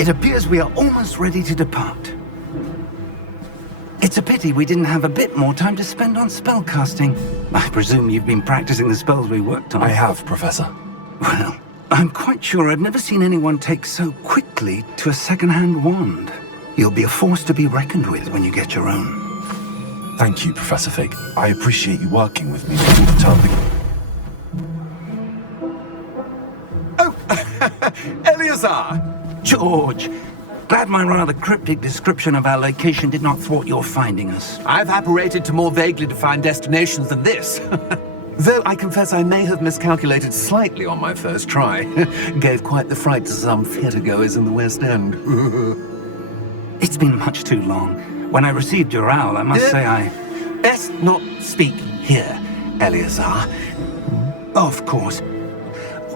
It appears we are almost ready to depart. It's a pity we didn't have a bit more time to spend on spellcasting. I presume you've been practicing the spells we worked on. I have, Professor. Well, I'm quite sure I've never seen anyone take so quickly to a second-hand wand. You'll be a force to be reckoned with when you get your own. Thank you, Professor Fig. I appreciate you working with me before the term begins. Oh, Eleazar! George! Glad my rather cryptic description of our location did not thwart your finding us. I've apparated to more vaguely defined destinations than this. Though I confess I may have miscalculated slightly on my first try. Gave quite the fright to some theatregoers in the West End. It's been much too long. When I received your owl, I must say I... Best not speak here, Eleazar. Of course.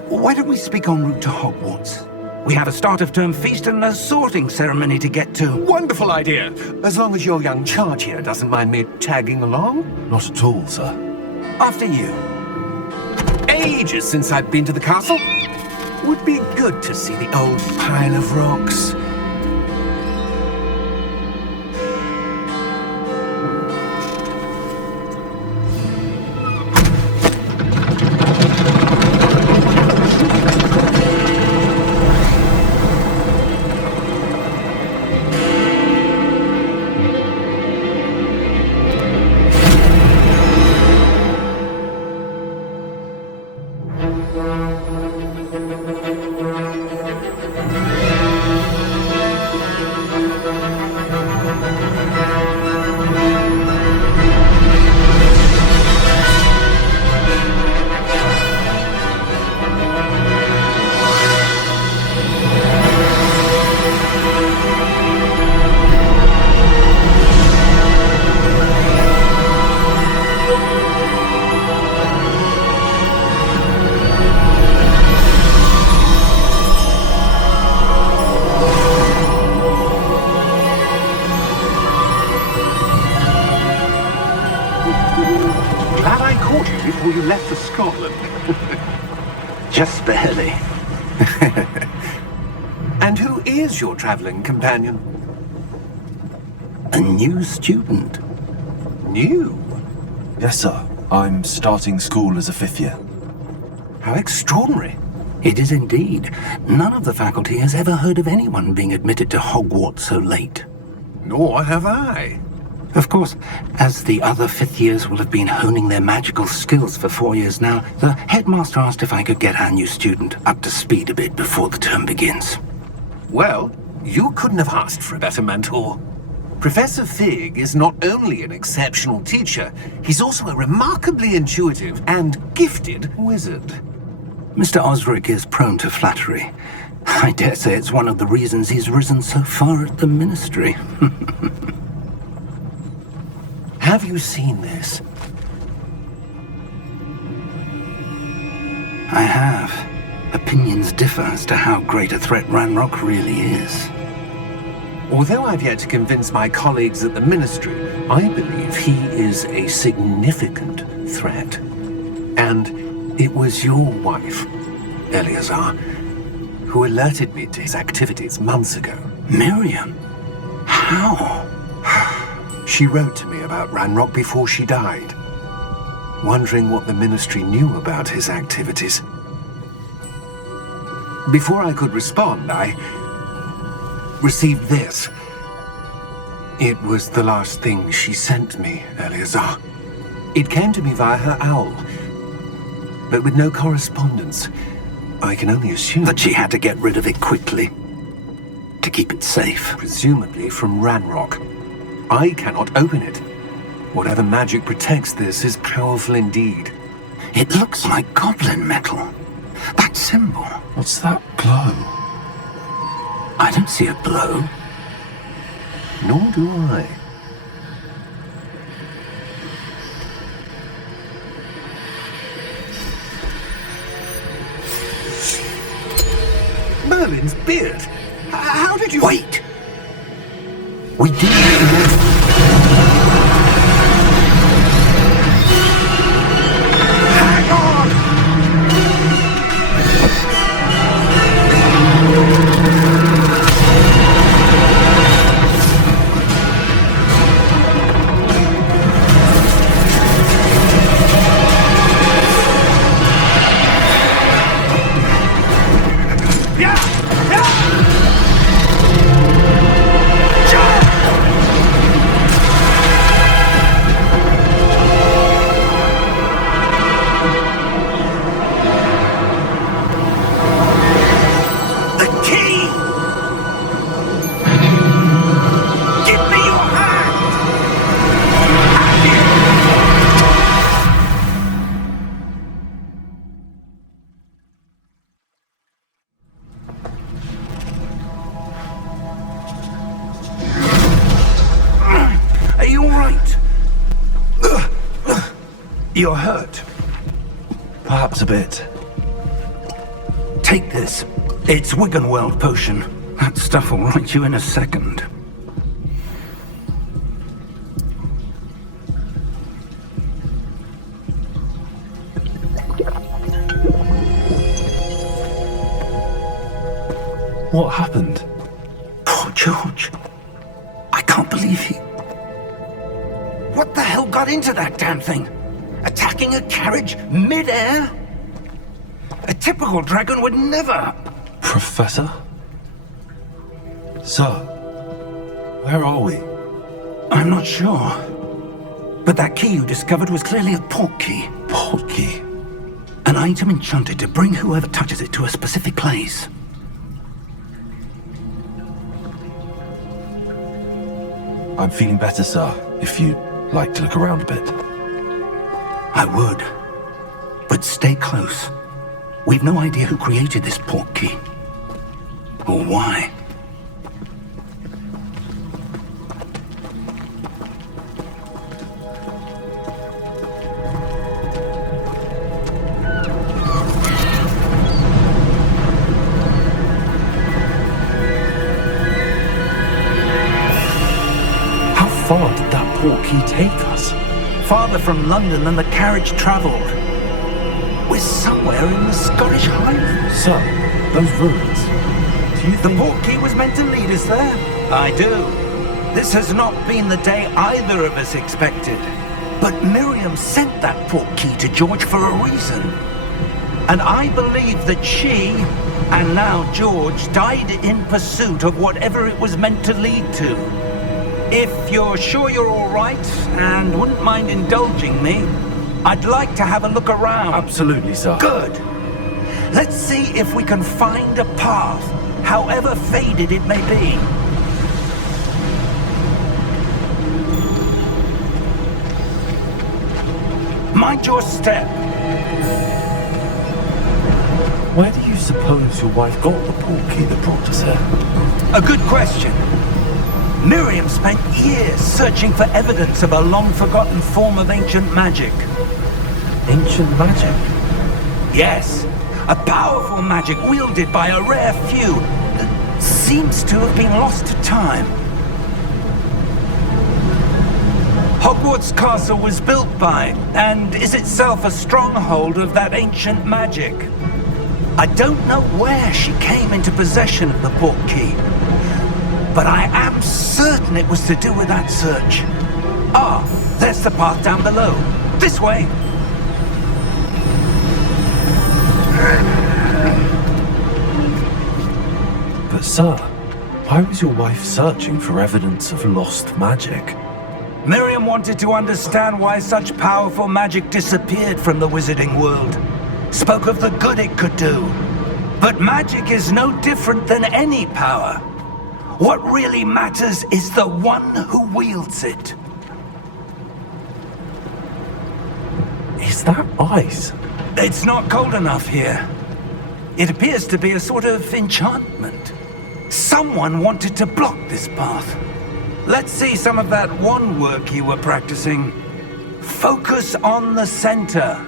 Why don't we speak en route to Hogwarts? We have a start-of-term feast and a sorting ceremony to get to. Wonderful idea! As long as your young charge here doesn't mind me tagging along. Not at all, sir. After you. Ages since I've been to the castle. Would be good to see the old pile of rocks. Glad I caught you before you left for Scotland. Just barely. And who is your traveling companion? A new student. New? Yes, sir. I'm starting school as a 5th year. How extraordinary. It is indeed. None of the faculty has ever heard of anyone being admitted to Hogwarts so late. Nor have I. Of course, as the other 5th years will have been honing their magical skills for 4 years now, the headmaster asked if I could get our new student up to speed a bit before the term begins. Well, you couldn't have asked for a better mentor. Professor Fig is not only an exceptional teacher, he's also a remarkably intuitive and gifted wizard. Mr. Osric is prone to flattery. I dare say it's one of the reasons he's risen so far at the Ministry. Have you seen this? I have. Opinions differ as to how great a threat Ranrok really is. Although I've yet to convince my colleagues at the Ministry, I believe he is a significant threat. And it was your wife, Eleazar, who alerted me to his activities months ago. Miriam? How? She wrote to me about Ranrok before she died, wondering what the Ministry knew about his activities. Before I could respond, I received this. It was the last thing she sent me, Eleazar. It came to me via her owl, but with no correspondence. I can only assume That she had to get rid of it quickly, to keep it safe. presumably from Ranrok. I cannot open it. Whatever magic protects this is powerful indeed. It looks like goblin metal. That symbol. What's that glow? I don't see a glow. Nor do I. Merlin's beard. How did you... Wait! We didn't... Hang on! You're hurt. Perhaps a bit. Take this. It's Wiggenweld potion. That stuff will right you in a second. What happened? Poor George. I can't believe he... What the hell got into that damn thing? Attacking a carriage mid-air? A typical dragon would never... Professor? Sir, where are we? I'm not sure. But that key you discovered was clearly a port key. Port key? An item enchanted to bring whoever touches it to a specific place. I'm feeling better, sir, if you'd like to look around a bit. I would. But stay close. We've no idea who created this port key. Or why. How far did that port key take us? Farther from London than the carriage travelled. We're somewhere in the Scottish Highlands. Sir, those ruins. Do you The think... port key was meant to lead us there. I do. This has not been the day either of us expected. But Miriam sent that port key to George for a reason. And I believe that she, and now George, died in pursuit of whatever it was meant to lead to. If you're sure you're all right, and wouldn't mind indulging me, I'd like to have a look around. Absolutely, sir. Good. Let's see if we can find a path, however faded it may be. Mind your step. Where do you suppose your wife got the port key that brought us here? A good question. Miriam spent years searching for evidence of a long-forgotten form of ancient magic. Ancient magic? Yes, a powerful magic wielded by a rare few that seems to have been lost to time. Hogwarts Castle was built by, and is itself a stronghold of that ancient magic. I don't know where she came into possession of the port key, but I am certain it was to do with that search. Ah, there's the path down below. This way. But sir, why was your wife searching for evidence of lost magic? Miriam wanted to understand why such powerful magic disappeared from the wizarding world. Spoke of the good it could do. But magic is no different than any power. What really matters is the one who wields it. Is that ice? It's not cold enough here. It appears to be a sort of enchantment. Someone wanted to block this path. Let's see some of that wand work you were practicing. Focus on the center.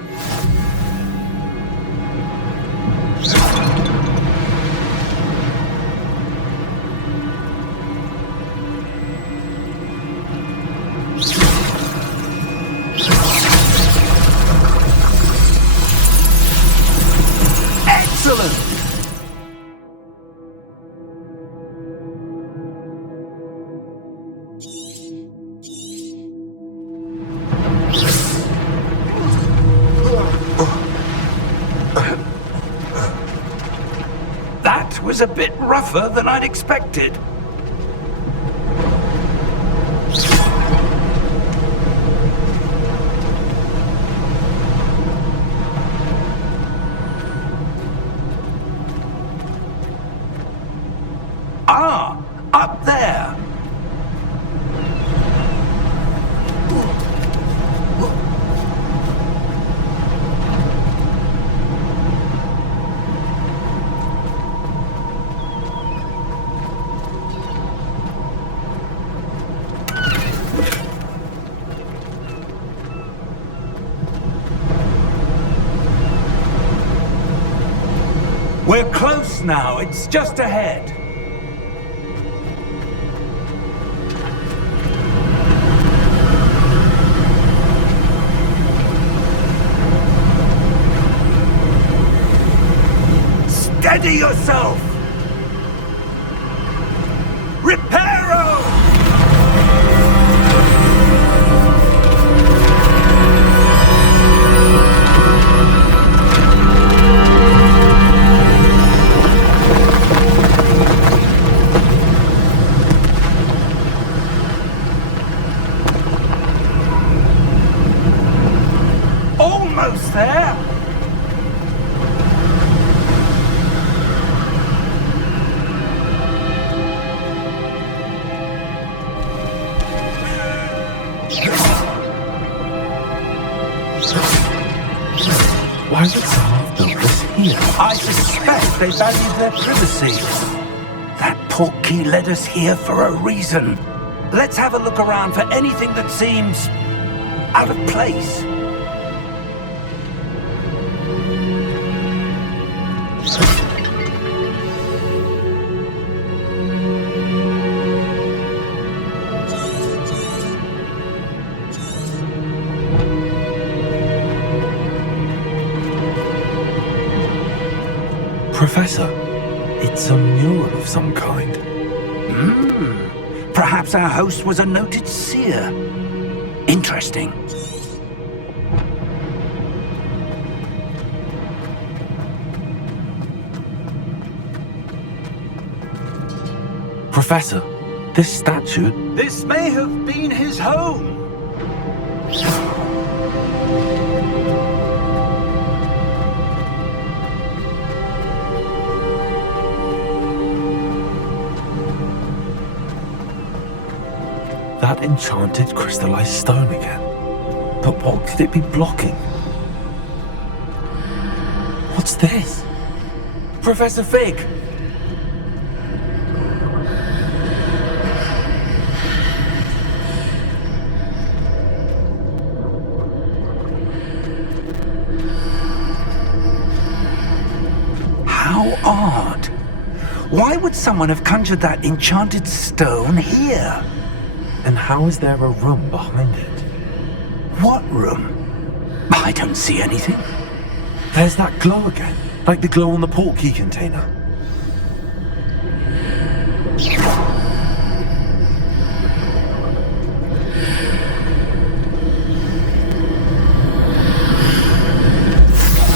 Excellent! That was a bit rougher than I'd expected. Ah, up there. We're close now. It's just ahead. Steady yourself! Reparo! Almost there! Why would someone have built this here? I suspect they valued their privacy. That portkey led us here for a reason. Let's have a look around for anything that seems out of place. Professor, it's a mural of some kind. Perhaps our host was a noted seer. Interesting. Professor, this statue... This may have been his home. That enchanted crystallized stone again. But what could it be blocking? What's this? Professor Fig! How odd. Why would someone have conjured that enchanted stone here? And how is there a room behind it? What room? I don't see anything. There's that glow again, like the glow on the portkey container.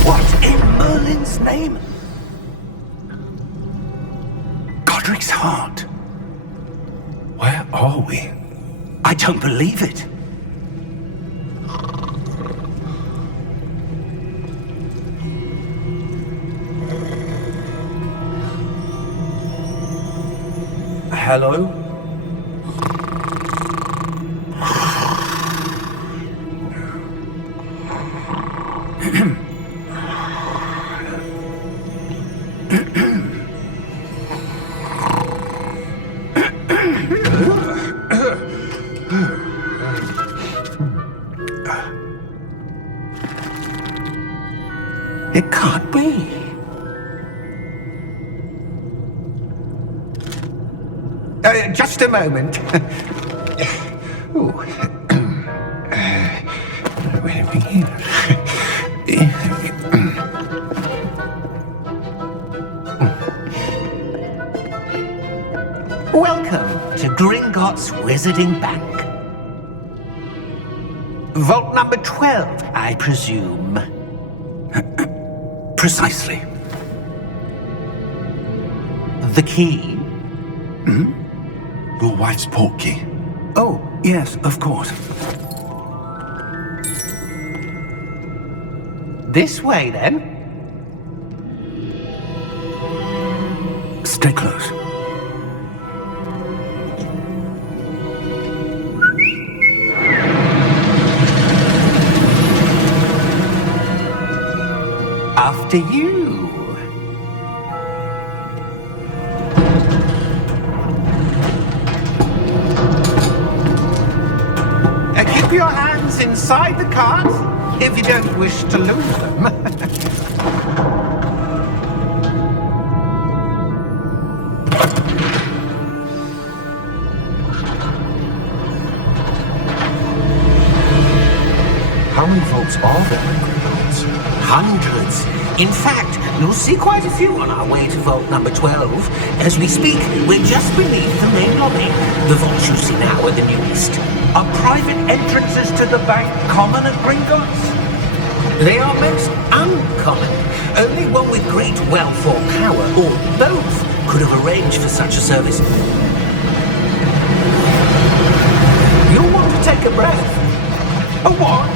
What in Merlin's name? Godric's heart. Where are we? I don't believe it. Hello? It can't be. Just a moment. Ooh. Where are we here? Welcome to Gringotts Wizarding Bank. Vault number 12, I presume. Precisely. The key? Your wife's portkey. Oh, yes, of course. This way, then. Stay close. After you. Keep your hands inside the cart if you don't wish to lose them. How many vaults are there in Gringotts? Hundreds. In fact, you'll see quite a few on our way to vault number 12. As we speak, we're just beneath the main lobby. The vaults you see now are the newest. Are private entrances to the bank common at Gringotts? They are most uncommon. Only one with great wealth or power, or both, could have arranged for such a service. You'll want to take a breath. A what?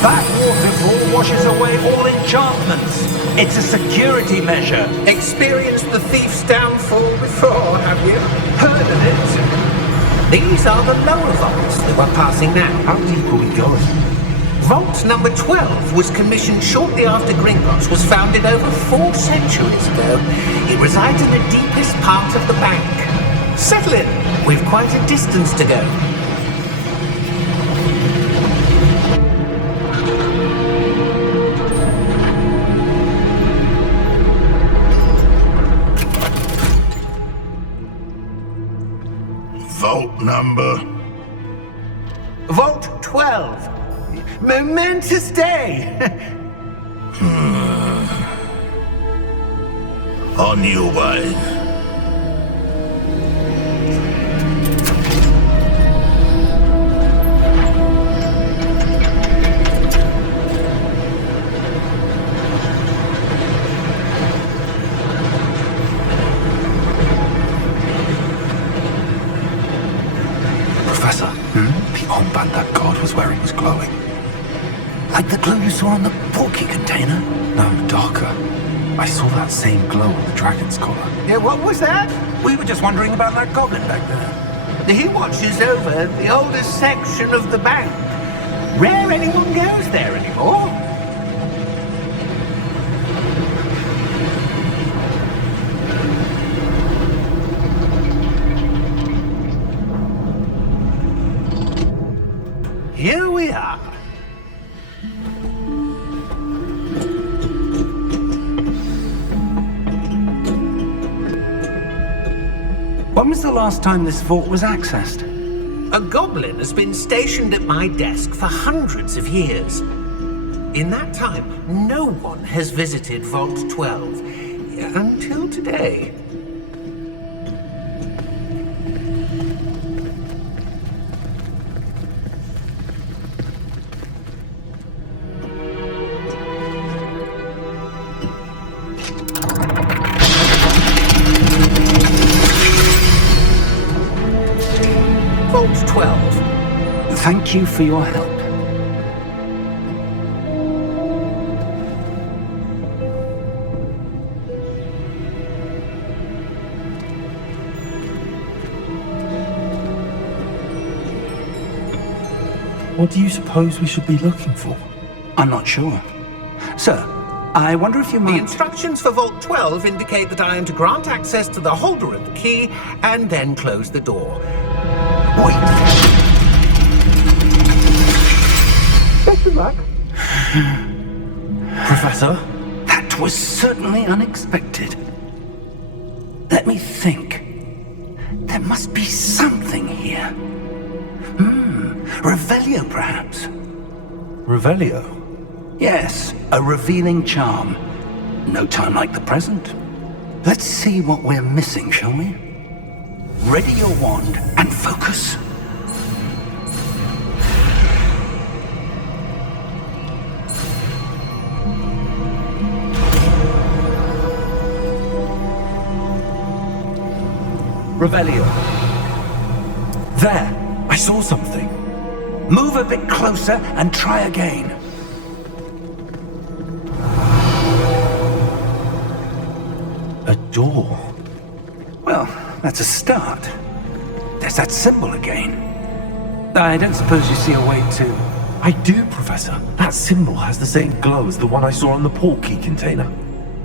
That waterfall washes away all enchantments. It's a security measure. Experienced the thief's downfall before, have you? Heard of it? These are the lower vaults that we're passing now. How deep are we going? Vault number 12 was commissioned shortly after Gringotts was founded over 4 centuries ago. It resides in the deepest part of the bank. Settle in. We've quite a distance to go. Vault number. Vault 12. Momentous day. On your way. Professor, the armband that guard was wearing was glowing. Like the glow you saw on the porky container? No, darker. I saw that same glow on the dragon's collar. Yeah, what was that? We were just wondering about that goblin back there. He watches over the oldest section of the bank. Rare anyone goes there anymore. Here we are. When was the last time this vault was accessed? A goblin has been stationed at my desk for hundreds of years. In that time, no one has visited Vault 12 until today. Vault 12. Thank you for your help. What do you suppose we should be looking for? I'm not sure. Sir, I wonder if you The might... instructions for Vault 12 indicate that I am to grant access to the holder of the key and then close the door. Wait. Best of luck. Professor? That was certainly unexpected. Let me think. There must be something here. Revelio, perhaps? Revelio? Yes, a revealing charm. No time like the present. Let's see what we're missing, shall we? Ready your wand and focus. Revelio. There! I saw something. Move a bit closer and try again. A door. Well, that's a start. There's that symbol again. I don't suppose you see a way to... I do, Professor. That symbol has the same glow as the one I saw on the portkey container.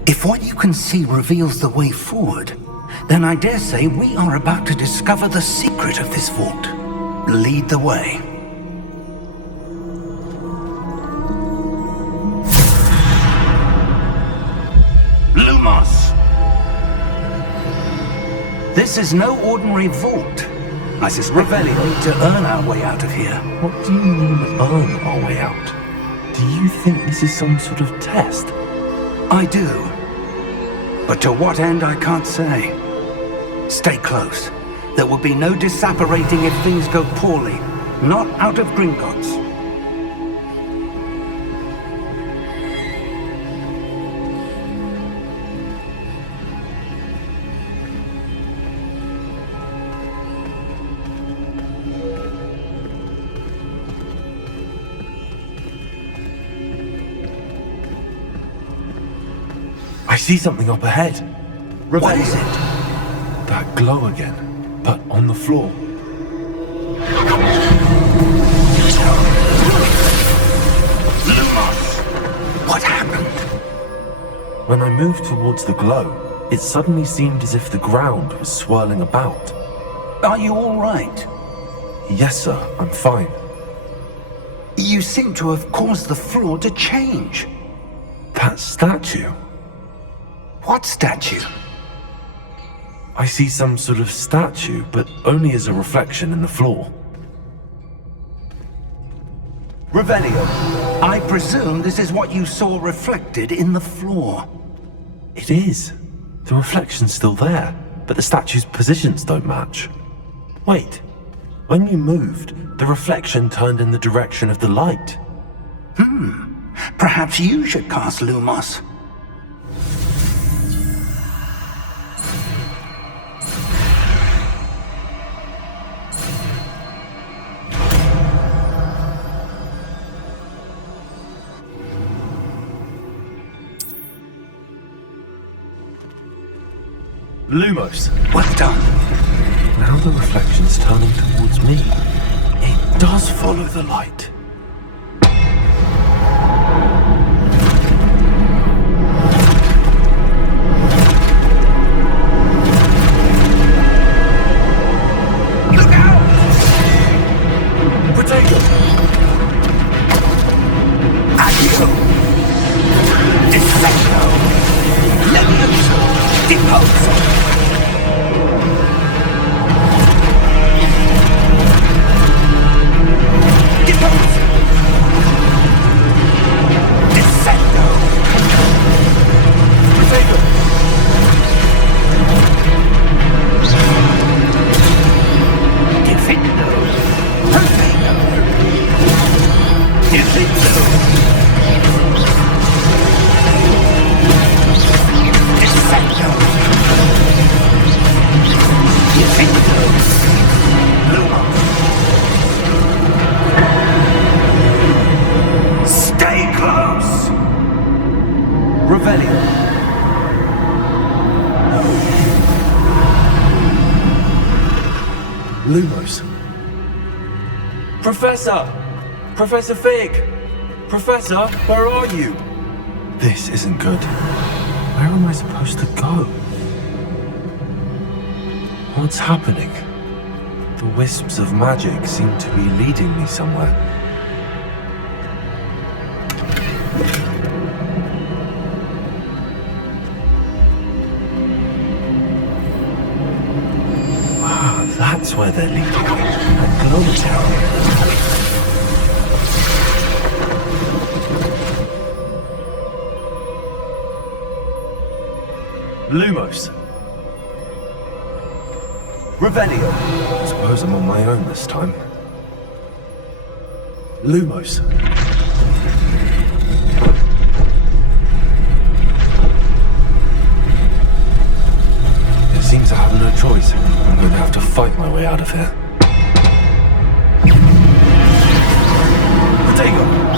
If what you can see reveals the way forward, then I dare say we are about to discover the secret of this vault. Lead the way. Lumos! This is no ordinary vault. I suspect Revelio to earn our way out of here. What do you mean, earn our way out? Do you think this is some sort of test? I do. But to what end, I can't say. Stay close. There will be no disapparating if things go poorly. Not out of Gringotts. I see something up ahead. What is it? That glow again, but on the floor. What happened? When I moved towards the glow, it suddenly seemed as if the ground was swirling about. Are you all right? Yes, sir, I'm fine. You seem to have caused the floor to change. That statue. What statue? I see some sort of statue, but only as a reflection in the floor. Revelio, I presume this is what you saw reflected in the floor. It is. The reflection's still there, but the statue's positions don't match. Wait. When you moved, the reflection turned in the direction of the light. Perhaps you should cast Lumos. Lumos. Well done. Now the reflection's turning towards me. It does follow the light. Look out! Potato! Accio! Defecto! Levioso! Deposo! Stay close! Revelio. Lumos. Professor! Professor Fig! Professor, where are you? This isn't good. Where am I supposed to go? What's happening? The wisps of magic seem to be leading me somewhere. Ah, that's where they're leading me. A glow tower. Lumos. Revelio. I suppose I'm on my own this time. Lumos. It seems I have no choice. I'm going to have to fight my way out of here. Potato!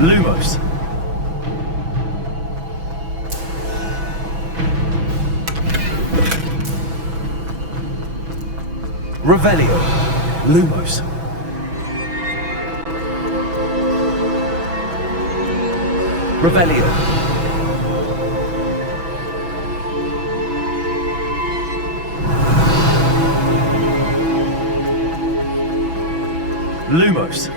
Lumos. Revelio. Lumos. Revelio. Lumos.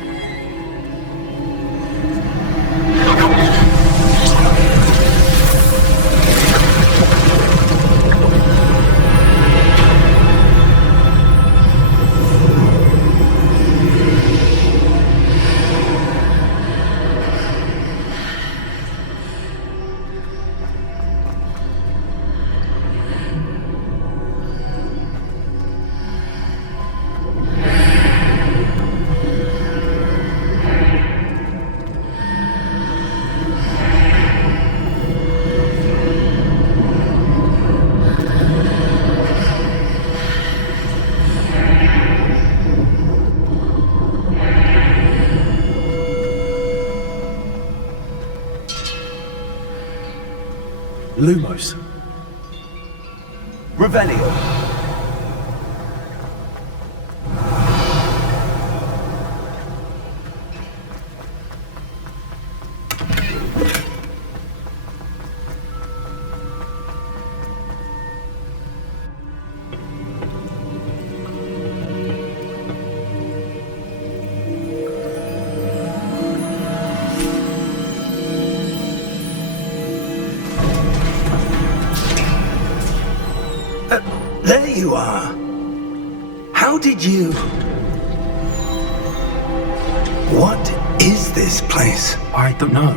Lumos. Revelio. There you are. How did you... What is this place? I don't know.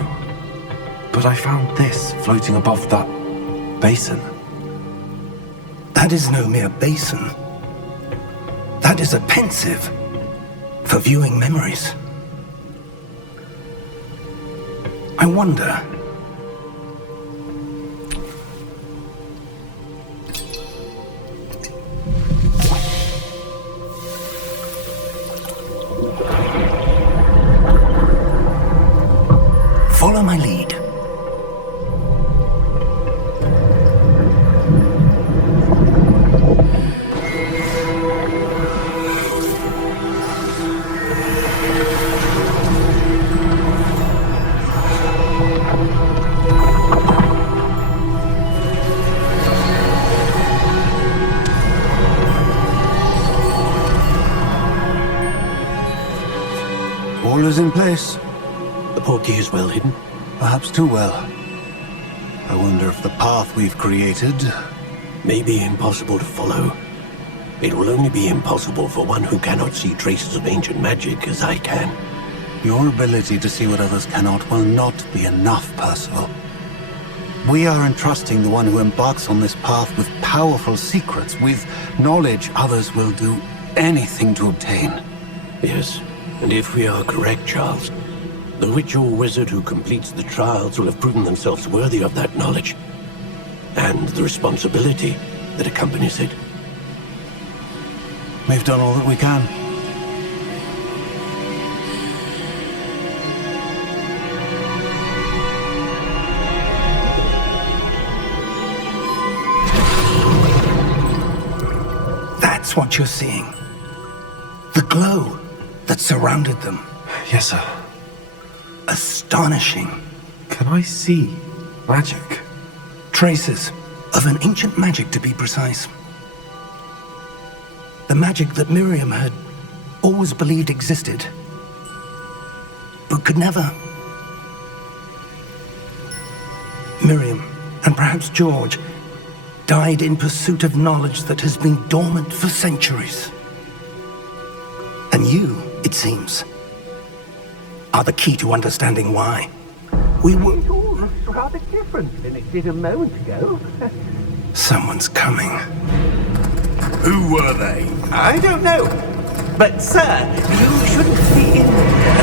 But I found this floating above that basin. That is no mere basin. That is a pensieve for viewing memories. I wonder... Follow my lead. All is in place. The portkey is well hidden. Perhaps too well. I wonder if the path we've created... May be impossible to follow. It will only be impossible for one who cannot see traces of ancient magic as I can. Your ability to see what others cannot will not be enough, Percival. We are entrusting the one who embarks on this path with powerful secrets, with knowledge others will do anything to obtain. Yes, and if we are correct, Charles, the witch or wizard who completes the trials will have proven themselves worthy of that knowledge, and the responsibility that accompanies it. We've done all that we can. That's what you're seeing. The glow that surrounded them. Yes, sir. Astonishing. Can I see magic? Traces of an ancient magic, to be precise. The magic that Miriam had always believed existed, but could never. Miriam, and perhaps George, died in pursuit of knowledge that has been dormant for centuries. And you, it seems, are the key to understanding why. It all looks rather different than it did a moment ago. Someone's coming. Who were they? I don't know. But, sir, you shouldn't be in here.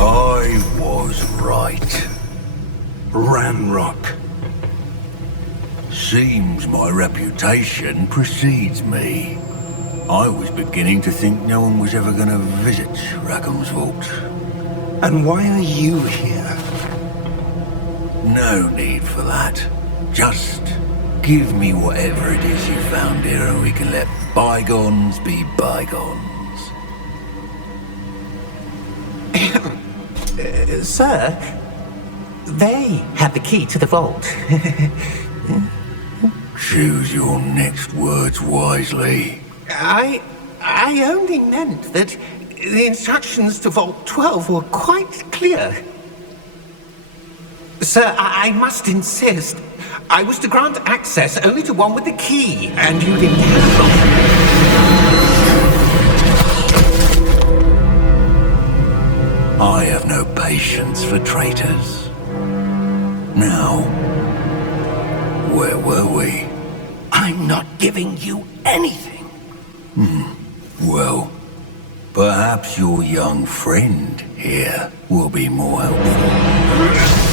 I was right. Ranrok. Seems my reputation precedes me. I was beginning to think no one was ever going to visit Rackham's vault. And why are you here? No need for that. Just give me whatever it is you found here and we can let bygones be bygones. Sir, they have the key to the vault. Choose your next words wisely. I only meant that the instructions to Vault 12 were quite clear. Sir, I must insist. I was to grant access only to one with the key, and you didn't have one. I have no patience for traitors. Now, where were we? I'm not giving you anything. Well, perhaps your young friend here will be more helpful.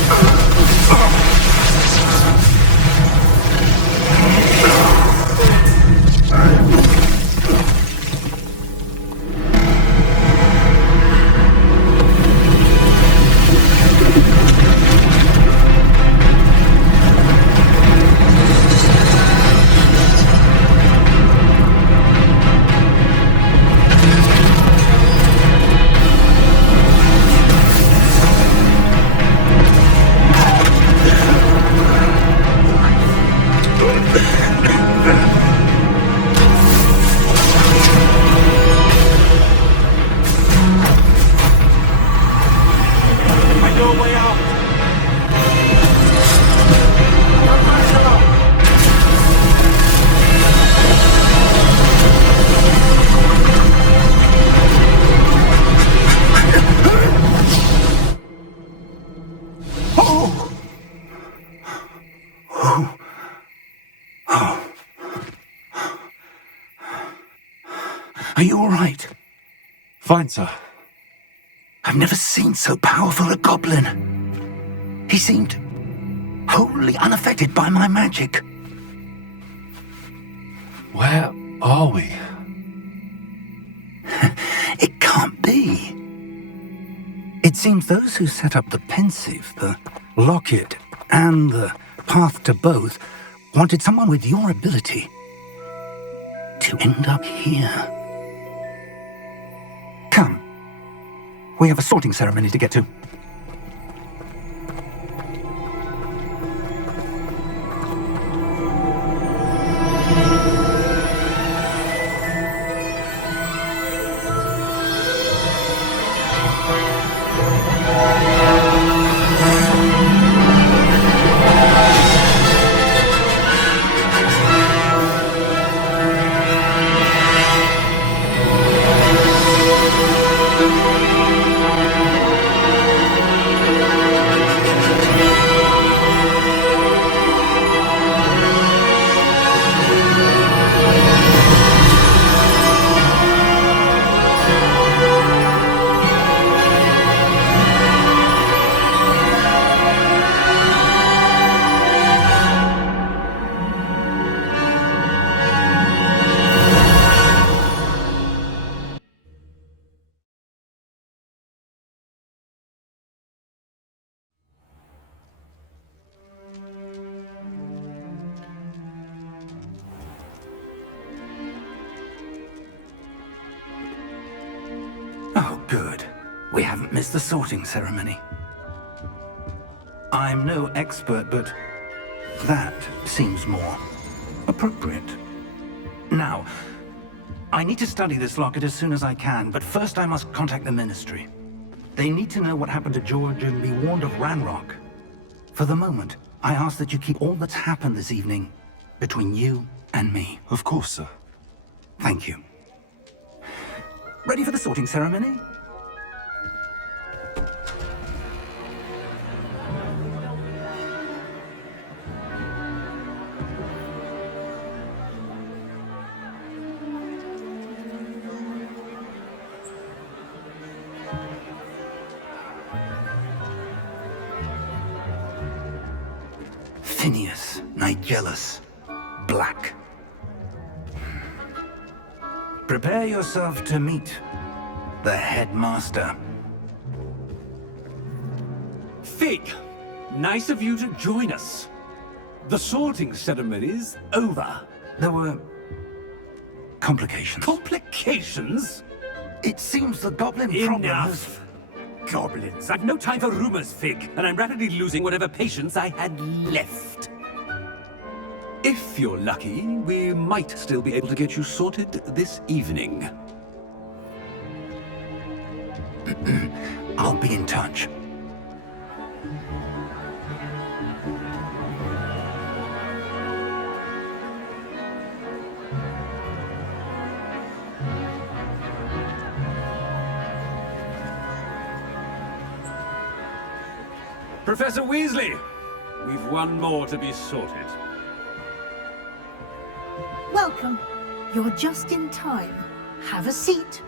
Are you all right? Fine, sir. I've never seen so powerful a goblin. He seemed wholly unaffected by my magic. Where are we? It can't be. It seems those who set up the pensieve, the locket, and the path to both wanted someone with your ability to end up here. Come. We have a sorting ceremony to get to. Oh, good. We haven't missed the sorting ceremony. I'm no expert, but that seems more appropriate. Now, I need to study this locket as soon as I can, but first I must contact the Ministry. They need to know what happened to George and be warned of Ranrok. For the moment, I ask that you keep all that's happened this evening between you and me. Of course, sir. Thank you. Ready for the sorting ceremony? Phineas, Nigellus, Black. Prepare yourself to meet the headmaster. Fig, nice of you to join us. The sorting ceremony's over. There were complications. Complications? It seems the goblin problem has... Enough! Goblins. I've no time for rumors, Fig, and I'm rapidly losing whatever patience I had left. If you're lucky, we might still be able to get you sorted this evening. I'll be in touch. Professor Weasley, we've one more to be sorted. Welcome. You're just in time. Have a seat.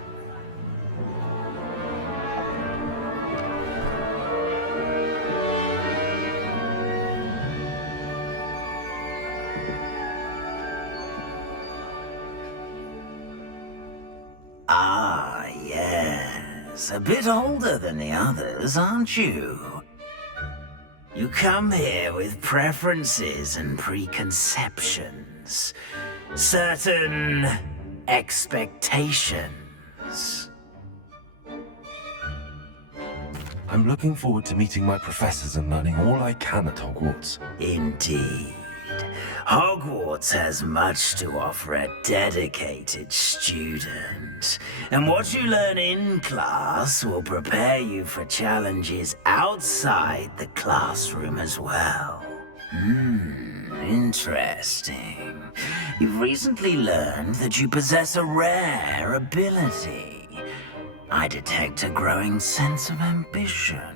Ah, yes. A bit older than the others, aren't you? You come here with preferences and preconceptions. Certain expectations. I'm looking forward to meeting my professors and learning all I can at Hogwarts. Indeed. Hogwarts has much to offer a dedicated student. And what you learn in class will prepare you for challenges outside the classroom as well. Interesting. You've recently learned that you possess a rare ability. I detect a growing sense of ambition,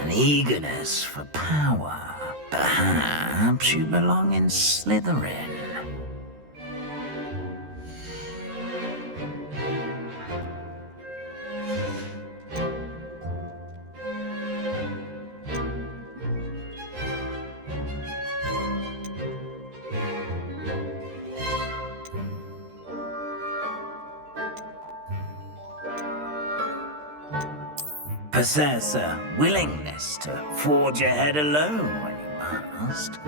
an eagerness for power. Perhaps you belong in Slytherin. Possess a willingness to forge ahead alone when you must.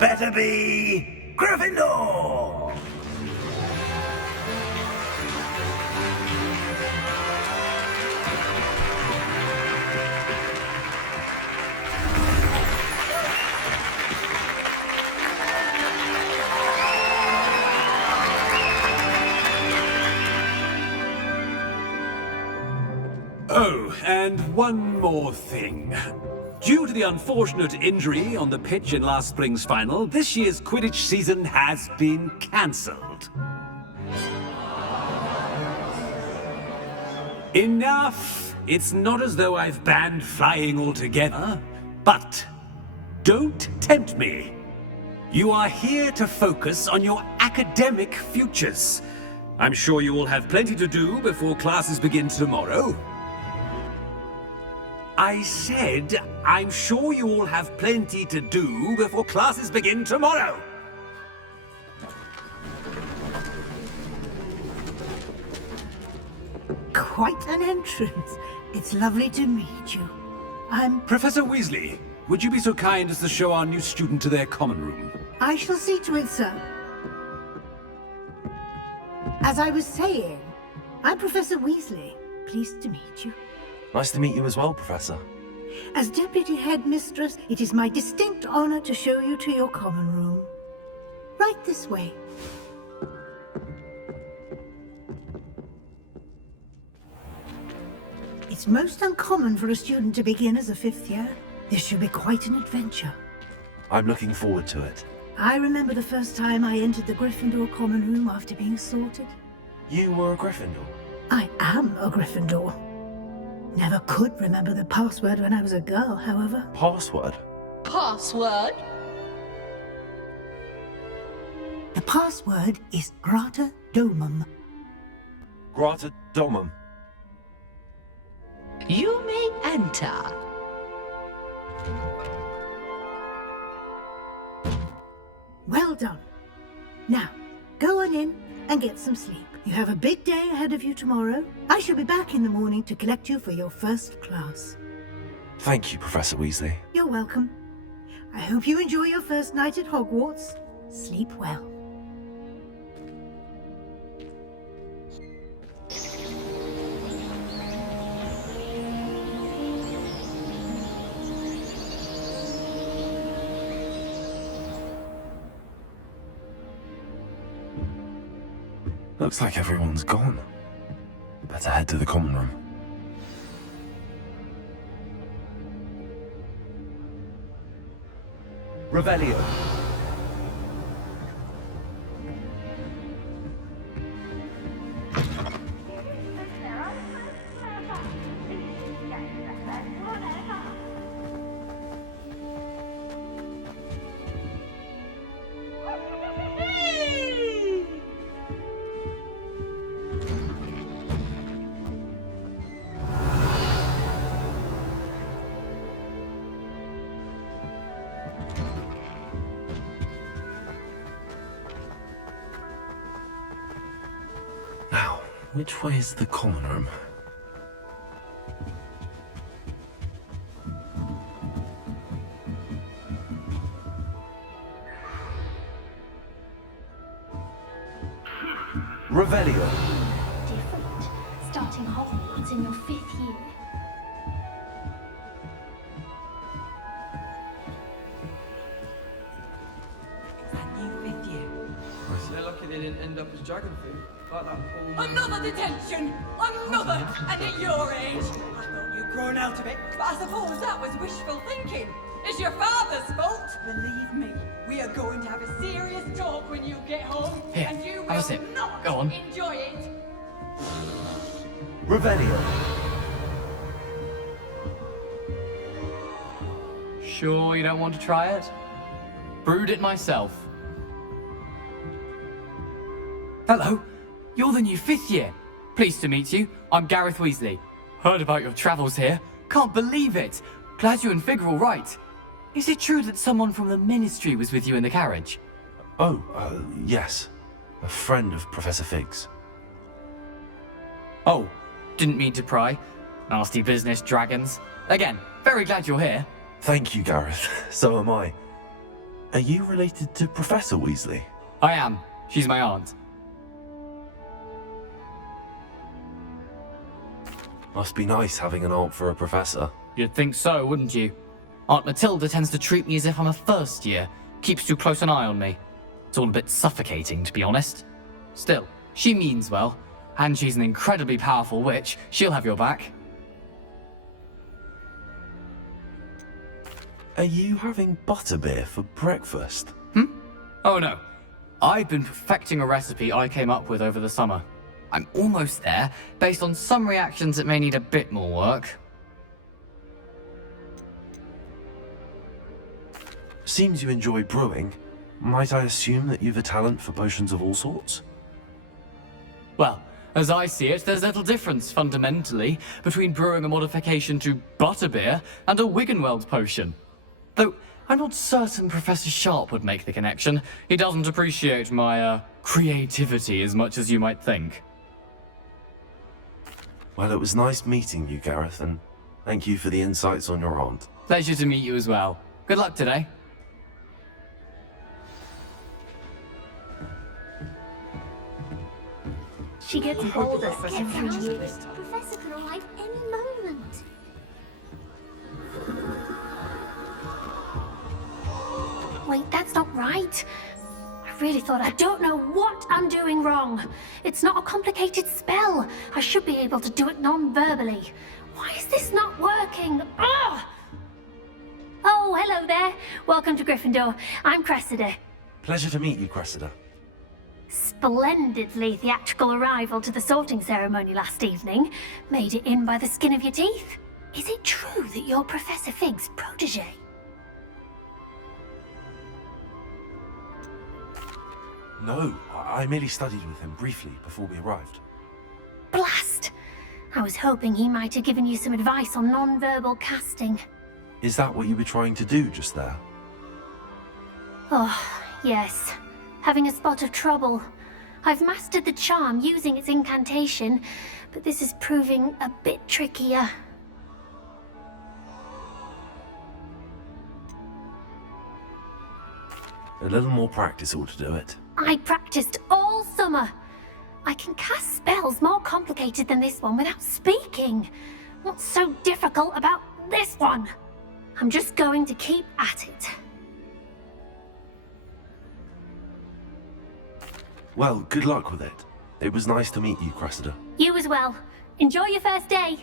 Better be Gryffindor! Oh, and one more thing. Due to the unfortunate injury on the pitch in last spring's final, this year's Quidditch season has been cancelled. Enough! It's not as though I've banned flying altogether, but don't tempt me. You are here to focus on your academic futures. I'm sure you will have plenty to do before classes begin tomorrow. I said, I'm sure you all have plenty to do before classes begin tomorrow. Quite an entrance. It's lovely to meet you. Professor Weasley, would you be so kind as to show our new student to their common room? I shall see to it, sir. As I was saying, I'm Professor Weasley. Pleased to meet you. Nice to meet you as well, Professor. As Deputy Headmistress, it is my distinct honor to show you to your common room. Right this way. It's most uncommon for a student to begin as a fifth year. This should be quite an adventure. I'm looking forward to it. I remember the first time I entered the Gryffindor common room after being sorted. You were a Gryffindor? I am a Gryffindor. Never could remember the password when I was a girl, however. Password? Password? The password is Grata Domum. Grata Domum. You may enter. Well done. Now, go on in and get some sleep. You have a big day ahead of you tomorrow. I shall be back in the morning to collect you for your first class. Thank you, Professor Weasley. You're welcome. I hope you enjoy your first night at Hogwarts. Sleep well. Looks like everyone's gone. Better head to the common room. Revelio. Now, which way is the common room? Revelio. Different. Starting Hogwarts in your 5th year. They're lucky they didn't end up as dragon food. Like that poor... Another detention! Another! And at your age! I thought you'd grown out of it, but I suppose that was wishful thinking. It's your father's fault! Believe me, we are going to have a serious talk when you get home. Here, and you have a will sip. not Go on. enjoy it! Revelio. Sure you don't want to try it? Brewed it myself. Hello, you're the new 5th year. Pleased to meet you. I'm Gareth Weasley. Heard about your travels here. Can't believe it. Glad you and Fig are all right. Is it true that someone from the Ministry was with you in the carriage? Oh, yes. A friend of Professor Fig's. Oh, didn't mean to pry. Nasty business, dragons. Again, very glad you're here. Thank you, Gareth. So am I. Are you related to Professor Weasley? I am. She's my aunt. Must be nice having an aunt for a professor. You'd think so, wouldn't you? Aunt Matilda tends to treat me as if I'm a first year. Keeps too close an eye on me. It's all a bit suffocating, to be honest. Still, she means well. And she's an incredibly powerful witch. She'll have your back. Are you having butterbeer for breakfast? Oh no. I've been perfecting a recipe I came up with over the summer. I'm almost there, based on some reactions that may need a bit more work. Seems you enjoy brewing. Might I assume that you've a talent for potions of all sorts? Well, as I see it, there's little difference, fundamentally, between brewing a modification to butterbeer and a Wiggenweld potion. Though, I'm not certain Professor Sharp would make the connection. He doesn't appreciate my, creativity as much as you might think. Well, it was nice meeting you, Gareth, and thank you for the insights on your aunt. Pleasure to meet you as well. Good luck today. She gets older every year. Professor can arrive any moment. Wait, that's not right. I really thought I don't know what I'm doing wrong. It's not a complicated spell. I should be able to do it non-verbally. Why is this not working? Ugh! Oh, hello there. Welcome to Gryffindor. I'm Cressida. Pleasure to meet you, Cressida. Splendidly theatrical arrival to the sorting ceremony last evening. Made it in by the skin of your teeth. Is it true that you're Professor Fig's protege? No, I merely studied with him briefly before we arrived. Blast! I was hoping he might have given you some advice on non-verbal casting. Is that what you were trying to do just there? Oh, yes. Having a spot of trouble. I've mastered the charm using its incantation, but this is proving a bit trickier. A little more practice ought to do it. I practiced all summer. I can cast spells more complicated than this one without speaking. What's so difficult about this one? I'm just going to keep at it. Well, good luck with it. It was nice to meet you, Cressida. You as well. Enjoy your first day.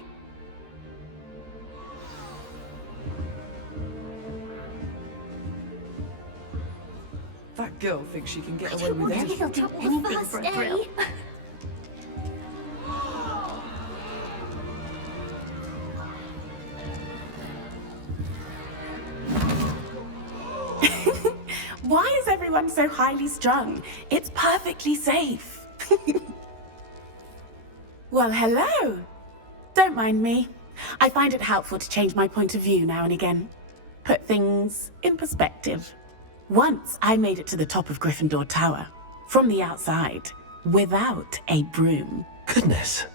That girl thinks she can get away with anything. He'll do anything for a thrill. Why is everyone so highly strung? It's perfectly safe. Well, hello. Don't mind me. I find it helpful to change my point of view now and again. Put things in perspective. Once I made it to the top of Gryffindor Tower, from the outside, without a broom. Goodness.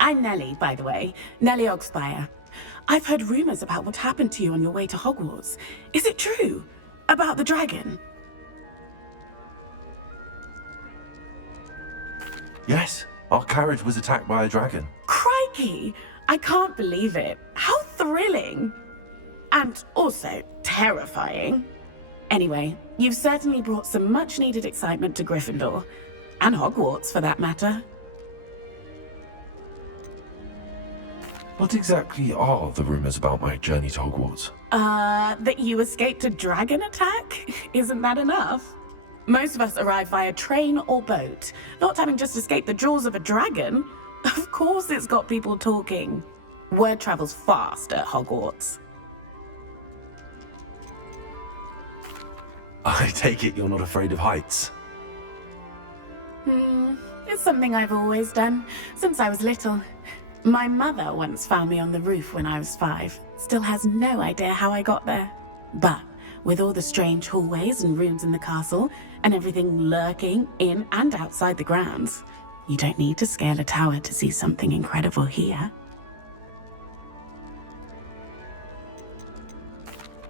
I'm Nellie, by the way. Nellie Ogspire. I've heard rumors about what happened to you on your way to Hogwarts. Is it true? About the dragon? Yes, our carriage was attacked by a dragon. Crikey! I can't believe it. How thrilling! And also terrifying. Anyway, you've certainly brought some much-needed excitement to Gryffindor. And Hogwarts, for that matter. What exactly are the rumors about my journey to Hogwarts? That you escaped a dragon attack? Isn't that enough? Most of us arrive via train or boat, not having just escaped the jaws of a dragon. Of course it's got people talking. Word travels fast at Hogwarts. I take it you're not afraid of heights. It's something I've always done, since I was little. My mother once found me on the roof when I was 5. Still has no idea how I got there. But with all the strange hallways and rooms in the castle, and everything lurking in and outside the grounds, you don't need to scale a tower to see something incredible here.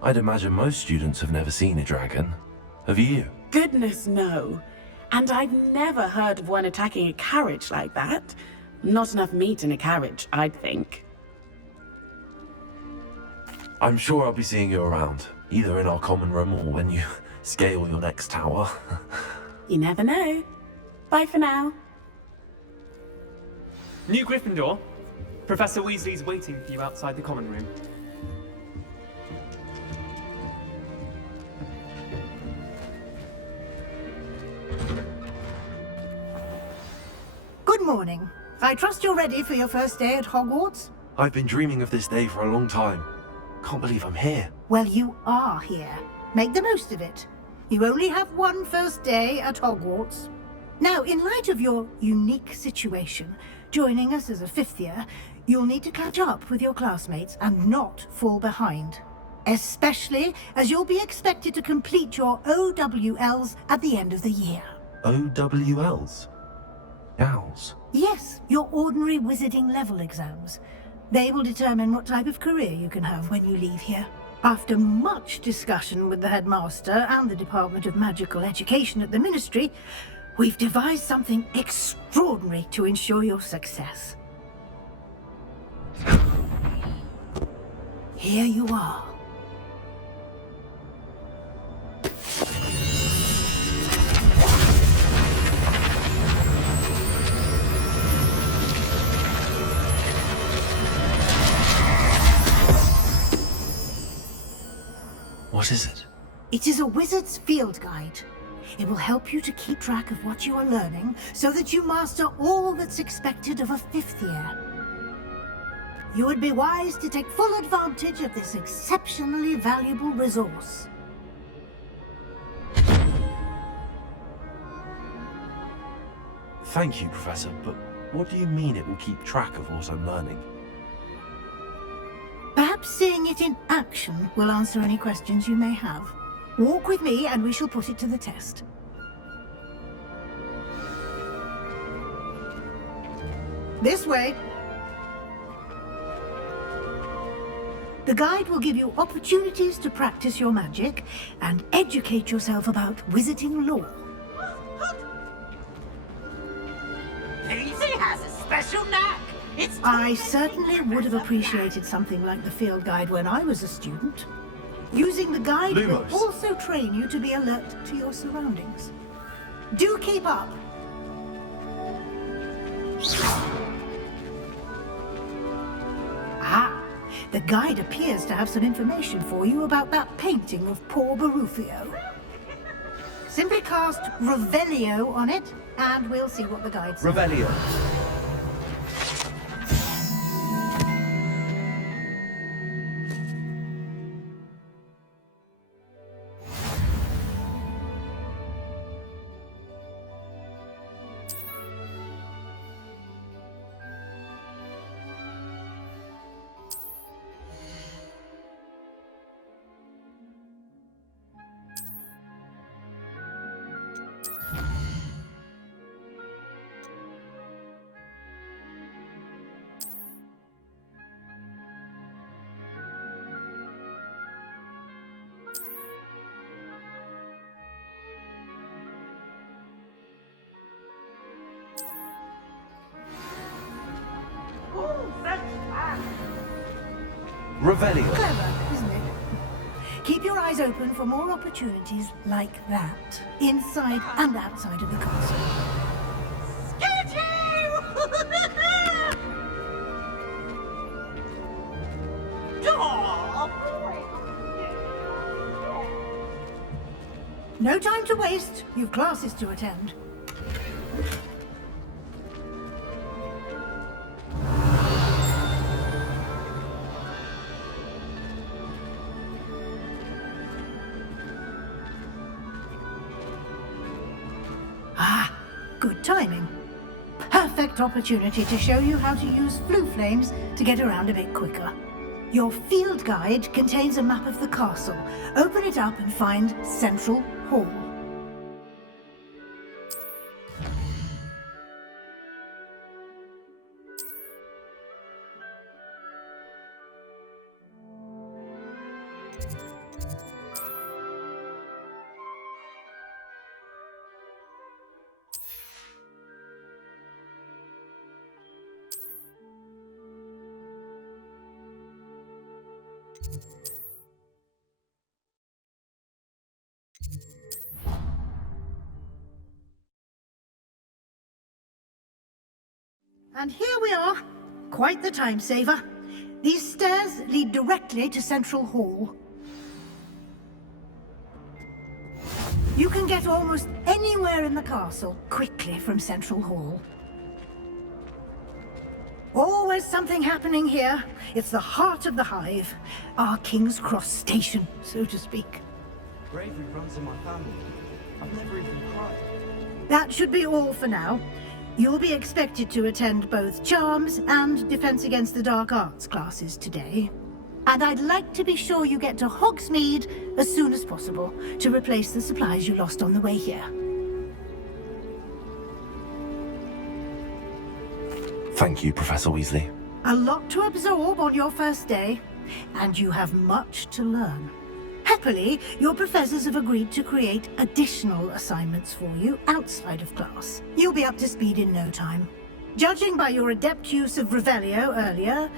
I'd imagine most students have never seen a dragon. Have you? Goodness, no. And I've never heard of one attacking a carriage like that. Not enough meat in a carriage, I'd think. I'm sure I'll be seeing you around, either in our common room or when you scale your next tower. You never know. Bye for now. New Gryffindor. Professor Weasley's waiting for you outside the common room. Good morning. I trust you're ready for your first day at Hogwarts? I've been dreaming of this day for a long time. Can't believe I'm here. Well, you are here. Make the most of it. You only have one first day at Hogwarts. Now, in light of your unique situation, joining us as a 5th year, you'll need to catch up with your classmates and not fall behind. Especially as you'll be expected to complete your OWLs at the end of the year. OWLs? Owls? Yes, your ordinary wizarding level exams. They will determine what type of career you can have when you leave here. After much discussion with the headmaster and the Department of Magical Education at the Ministry, we've devised something extraordinary to ensure your success. Here you are. What is it? It is a wizard's field guide. It will help you to keep track of what you are learning so that you master all that's expected of a 5th year. You would be wise to take full advantage of this exceptionally valuable resource. Thank you, Professor, but what do you mean it will keep track of what I'm learning? Perhaps Perhaps seeing it in action will answer any questions you may have. Walk with me and we shall put it to the test. This way. The guide will give you opportunities to practice your magic and educate yourself about wizarding lore. Daisy has a special knack. I certainly would have appreciated something like the field guide when I was a student. Using the guide will also train you to be alert to your surroundings. Do keep up. Ah, the guide appears to have some information for you about that painting of poor Barufio. Simply cast Revelio on it, and we'll see what the guide says. Revelio. Revelio. Clever, isn't it? Keep your eyes open for more opportunities like that, inside and outside of the castle. Get you! No time to waste. You've classes to attend. Ah, good timing. Perfect opportunity to show you how to use flue flames to get around a bit quicker. Your field guide contains a map of the castle. Open it up and find Central Hall. And here we are. Quite the time saver. These stairs lead directly to Central Hall. You can get almost anywhere in the castle quickly from Central Hall. Always something happening here. It's the heart of the hive. Our King's Cross station, so to speak. Bravery runs in my family. I've never even cried. That should be all for now. You'll be expected to attend both Charms and Defense Against the Dark Arts classes today. And I'd like to be sure you get to Hogsmeade as soon as possible to replace the supplies you lost on the way here. Thank you, Professor Weasley. A lot to absorb on your first day, and you have much to learn. Happily, your professors have agreed to create additional assignments for you outside of class. You'll be up to speed in no time. Judging by your adept use of Revelio earlier,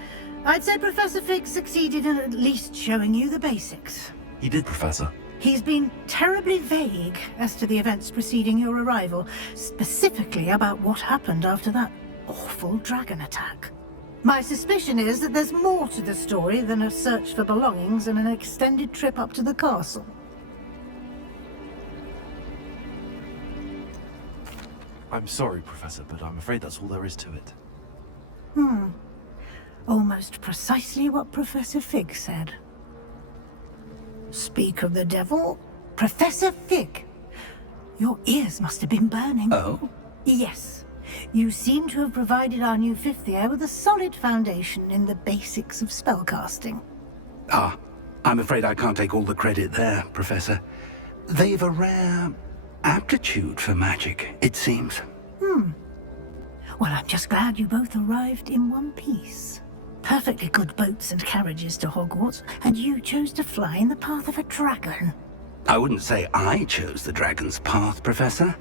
I'd say Professor Fig succeeded in at least showing you the basics. He did, Professor. He's been terribly vague as to the events preceding your arrival, specifically about what happened after that awful dragon attack. My suspicion is that there's more to the story than a search for belongings and an extended trip up to the castle. I'm sorry, Professor, but I'm afraid that's all there is to it. Almost precisely what Professor Fig said. Speak of the devil, Professor Fig. Your ears must have been burning. Oh? Yes. You seem to have provided our new fifth year with a solid foundation in the basics of spellcasting. I'm afraid I can't take all the credit there, Professor. They've a rare aptitude for magic, it seems. Well, I'm just glad you both arrived in one piece. Perfectly good boats and carriages to Hogwarts, and you chose to fly in the path of a dragon. I wouldn't say I chose the dragon's path, Professor.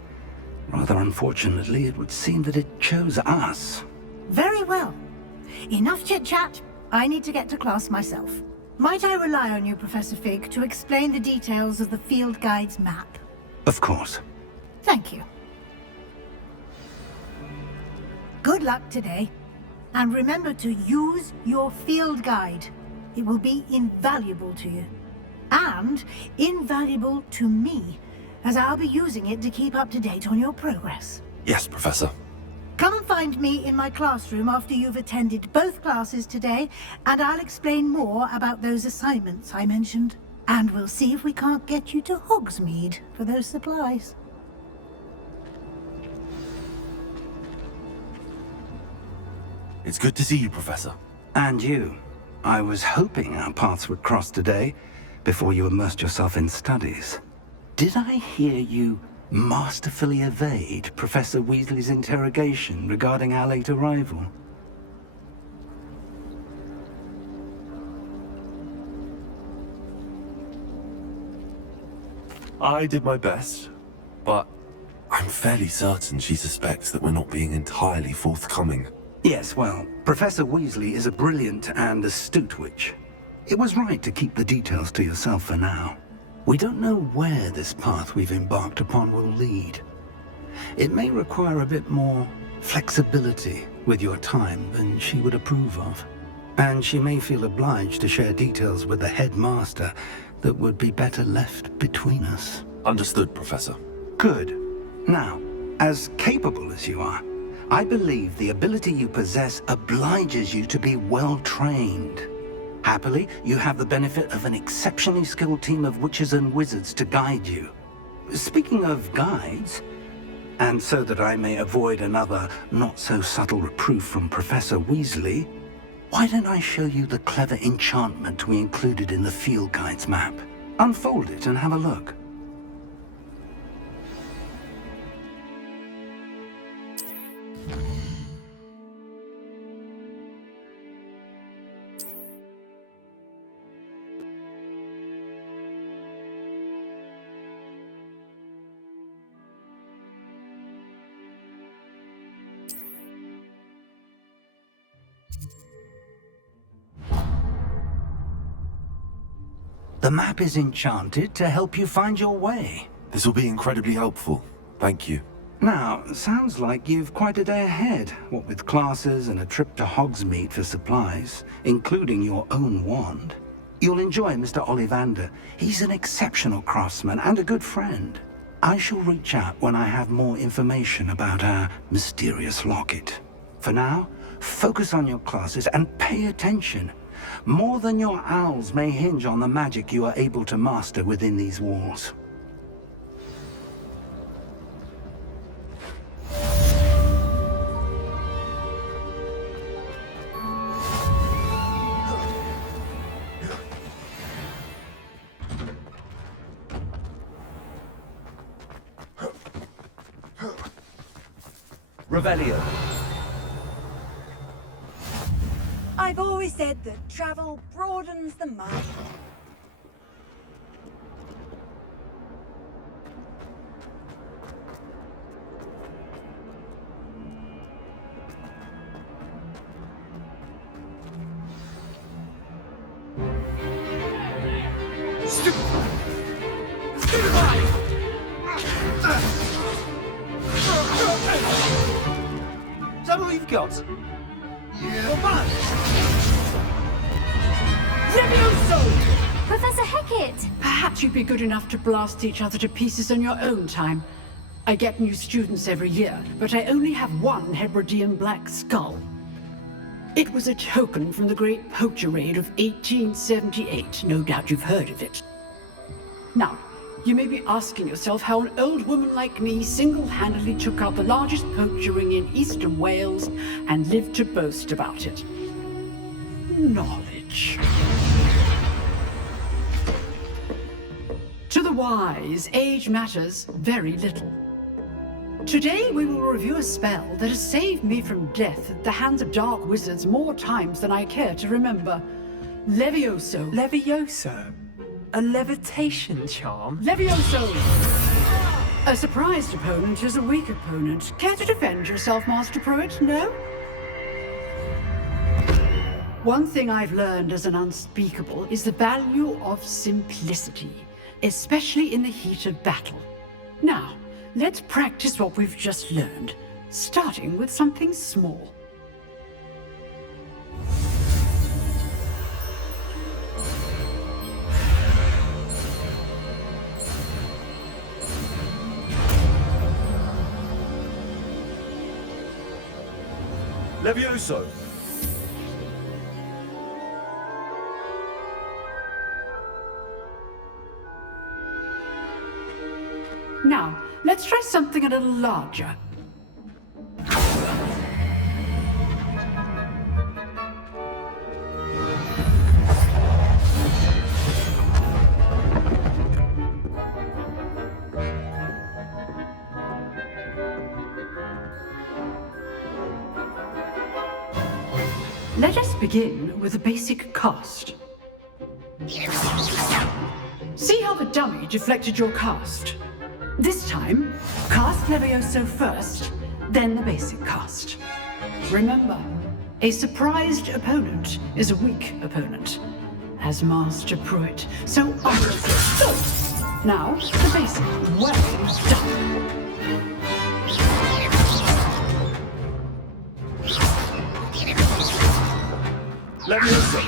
Rather unfortunately, it would seem that it chose us. Very well. Enough chit-chat. I need to get to class myself. Might I rely on you, Professor Fig, to explain the details of the field guide's map? Of course. Thank you. Good luck today. And remember to use your field guide. It will be invaluable to you. And invaluable to me, as I'll be using it to keep up to date on your progress. Yes, Professor. Come and find me in my classroom after you've attended both classes today, and I'll explain more about those assignments I mentioned. And we'll see if we can't get you to Hogsmeade for those supplies. It's good to see you, Professor. And you. I was hoping our paths would cross today, before you immersed yourself in studies. Did I hear you masterfully evade Professor Weasley's interrogation regarding our late arrival? I did my best, but I'm fairly certain she suspects that we're not being entirely forthcoming. Yes, well, Professor Weasley is a brilliant and astute witch. It was right to keep the details to yourself for now. We don't know where this path we've embarked upon will lead. It may require a bit more flexibility with your time than she would approve of. And she may feel obliged to share details with the headmaster that would be better left between us. Understood, Professor. Good. Now, as capable as you are, I believe the ability you possess obliges you to be well-trained. Happily, you have the benefit of an exceptionally skilled team of witches and wizards to guide you. Speaking of guides, and so that I may avoid another not-so-subtle reproof from Professor Weasley, why don't I show you the clever enchantment we included in the field guide's map? Unfold it and have a look. The map is enchanted to help you find your way. This will be incredibly helpful. Thank you. Now, sounds like you've quite a day ahead, what with classes and a trip to Hogsmeade for supplies, including your own wand. You'll enjoy Mr. Ollivander. He's an exceptional craftsman and a good friend. I shall reach out when I have more information about our mysterious locket. For now, focus on your classes and pay attention. More than your owls may hinge on the magic you are able to master within these walls. Revelio. I've always said that travel broadens the mind. Is that all you've got? Yeah. Professor Hecat! Perhaps you'd be good enough to blast each other to pieces on your own time. I get new students every year, but I only have one Hebridean black skull. It was a token from the Great Poacher Raid of 1878. No doubt you've heard of it. Now, you may be asking yourself how an old woman like me single-handedly took out the largest poacher ring in eastern Wales and lived to boast about it. Knowledge. wise, age matters very little. Today we will review a spell that has saved me from death at the hands of dark wizards more times than I care to remember. Levioso. Levioso? A levitation charm? Levioso! A surprised opponent is a weak opponent. Care to defend yourself, Master Pruitt? No? One thing I've learned as an unspeakable is the value of simplicity, especially in the heat of battle. Now, let's practice what we've just learned, starting with something small. Levioso! Now, let's try something a little larger. Let us begin with a basic cast. See how the dummy deflected your cast? This time, cast Levioso first, then the basic cast. Remember, a surprised opponent is a weak opponent, as Master Pruitt so obviously stood. Now, the basic. Well done. Levioso!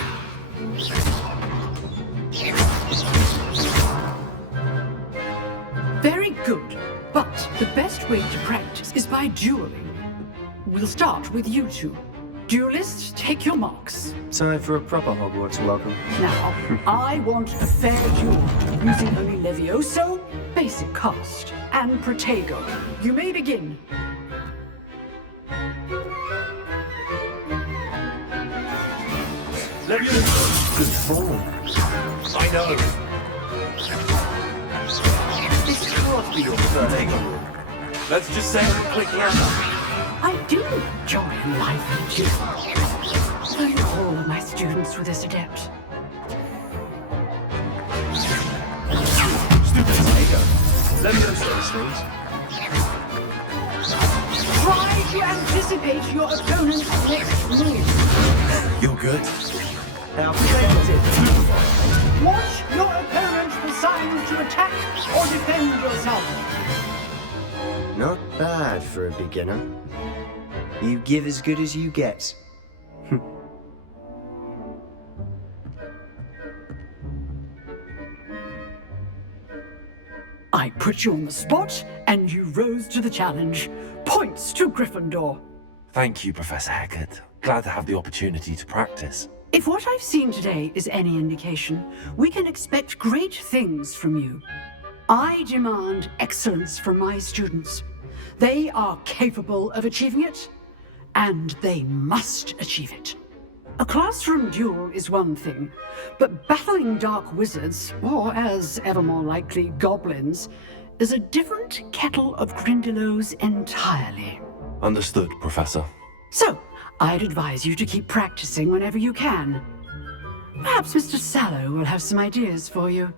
Very good, but the best way to practice is by dueling. We'll start with you two. Duelists, take your marks. Time for a proper Hogwarts welcome. Now, I want a fair duel, using only Levioso, basic cast, and Protego. You may begin. Levioso! Good form. I know. This can't be your first. Let's just say it quickly. I do enjoy a lively duel. Though all of my students were this adept. Stupid Protego. Levioso strings. Try to anticipate your opponent's next move. You're good. Now protect it. Watch your opponent for signs to attack or defend yourself. Not bad for a beginner. You give as good as you get. I put you on the spot, and you rose to the challenge. Points to Gryffindor. Thank you, Professor Hecat. Glad to have the opportunity to practice. If what I've seen today is any indication, we can expect great things from you. I demand excellence from my students. They are capable of achieving it, and they must achieve it. A classroom duel is one thing, but battling dark wizards, or as ever more likely, goblins, is a different kettle of Grindylows entirely. Understood, Professor. So, I'd advise you to keep practicing whenever you can. Perhaps Mr. Sallow will have some ideas for you.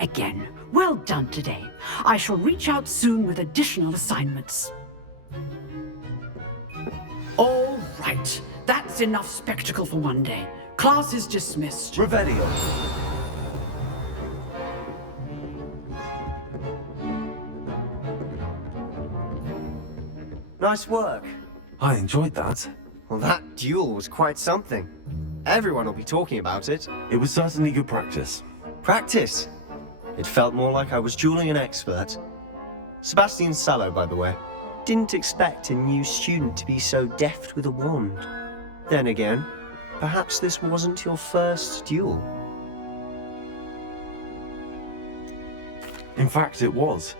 Again, well done today. I shall reach out soon with additional assignments. All right. That's enough spectacle for one day. Class is dismissed. Revelio. Nice work. I enjoyed that. Well, that duel was quite something. Everyone will be talking about it. It was certainly good practice. Practice? It felt more like I was dueling an expert. Sebastian Sallow, by the way. Didn't expect a new student to be so deft with a wand. Then again, perhaps this wasn't your first duel. In fact, it was.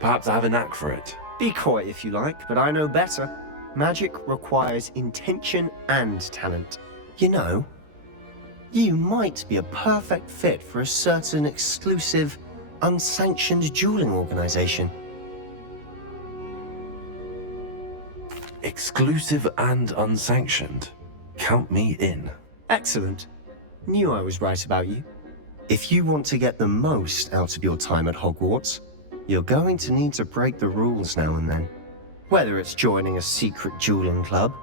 Perhaps I have a knack for it. Be coy if you like, but I know better. Magic requires intention and talent. You know, you might be a perfect fit for a certain exclusive unsanctioned dueling organization. Exclusive and unsanctioned. Count me in. Excellent. Knew I was right about you. If you want to get the most out of your time at Hogwarts, you're going to need to break the rules now and then. Whether it's joining a secret dueling club,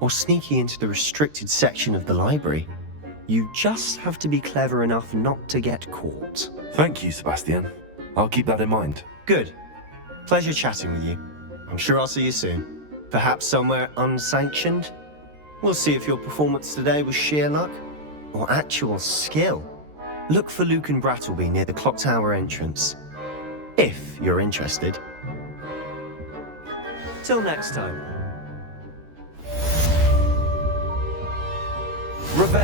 or sneaking into the restricted section of the library, you just have to be clever enough not to get caught. Thank you, Sebastian. I'll keep that in mind. Good. Pleasure chatting with you. I'm sure I'll see you soon. Perhaps somewhere unsanctioned? We'll see if your performance today was sheer luck, or actual skill. Look for Luke and Brattleby near the clock tower entrance. If you're interested. Till next time. Rebellion.